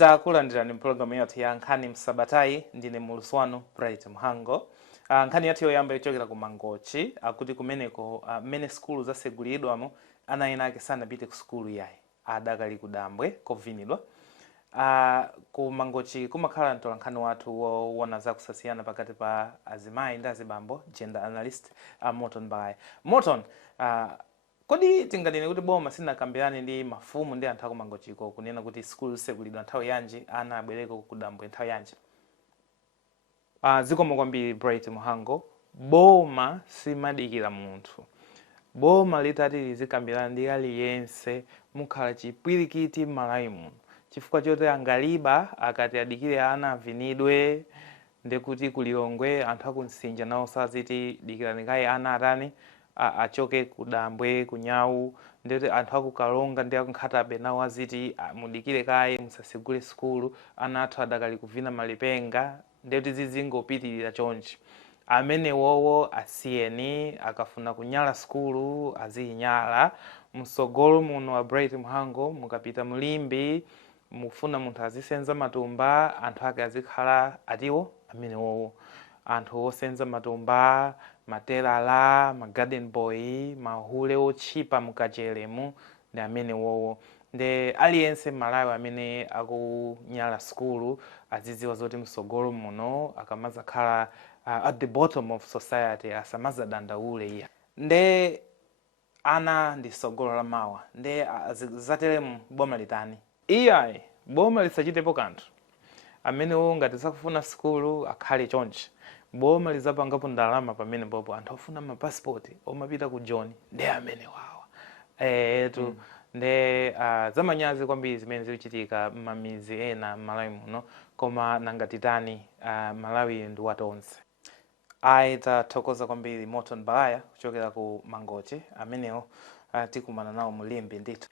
Takulandirani mpulogalamu yathu ya nkhani msabatai ndine muluswano Bright Mhango. Nkhani yathu yoyamba ichokera ku Mangochi akuti kumeneko mene skulu zasegulidwamo ana ena ake sanapite ku skulu yayi adakali kudambwe Kovinidwa. Ku Mangochi kumakhala mtolankhani wathu wona zakusasiyana pakati pa azimayi ndi azibambo, gender analyst Morton Baghaya. Morton, kodi tinganene kuti boma sinakambirane ndi mafumu ndi anthu aku Mangochiko kunena kuti skulu segulidwa nthawi yanji ana abwereko kudambwe nthawi yanji? Zikomo kwambiri Bright Mhango. Boma simadikira munthu. Boma litati lizikambirana ndi aliyense mukhala chipwirikiti m'Malawi muno. Chifukwa choti angaliba akati adikire ana avinidwe ndekuti kulilongwe anthu akunsinja nawo saziti dikirani kaye ana atani achoke kudambwe kunyawu ndeti anthu akukalonga ndi akunkhatabe nawo aziti mudikire kaye musasegule skulu ana athu adakali kuvina malipenga ndeti zizingopitirira chonchi. Amene wowo asiyeni akafuna kunyala skulu azinyala msogolo muno wa Bright Mhango mukapita mulimbi mufuna munthu azisenza matumba anthu ake azikhala atiwo amene wowo anthu osenza matumba matelala garden boy mahule ochipa mukachelemu ndi amene wowo ndi aliyense Malawi amene akunyala skulu aziziwa zoti msogolo muno akamazakhala at the bottom of society asamazadandaule iya ndi ana ndi sogolo la mawa ndi zatelemu boma litani iyayi boma lisachitepo kanthu amene ngati sakufuna skulu akhale chonchi boma lizapangapo ndalama pamene popo anthu ofuna mapasipoti omapita ku John ndi amene wawa ndi zamanyazi kwambiri zimene zikuchitika m'mamizi ena Malawi muno koma nangatitani Malawi ndi watonse. Tathokoza kwambiri Morton Baghaya kuchokera ku Mangochi amenewo tikumana nawo mulimbi ndithu.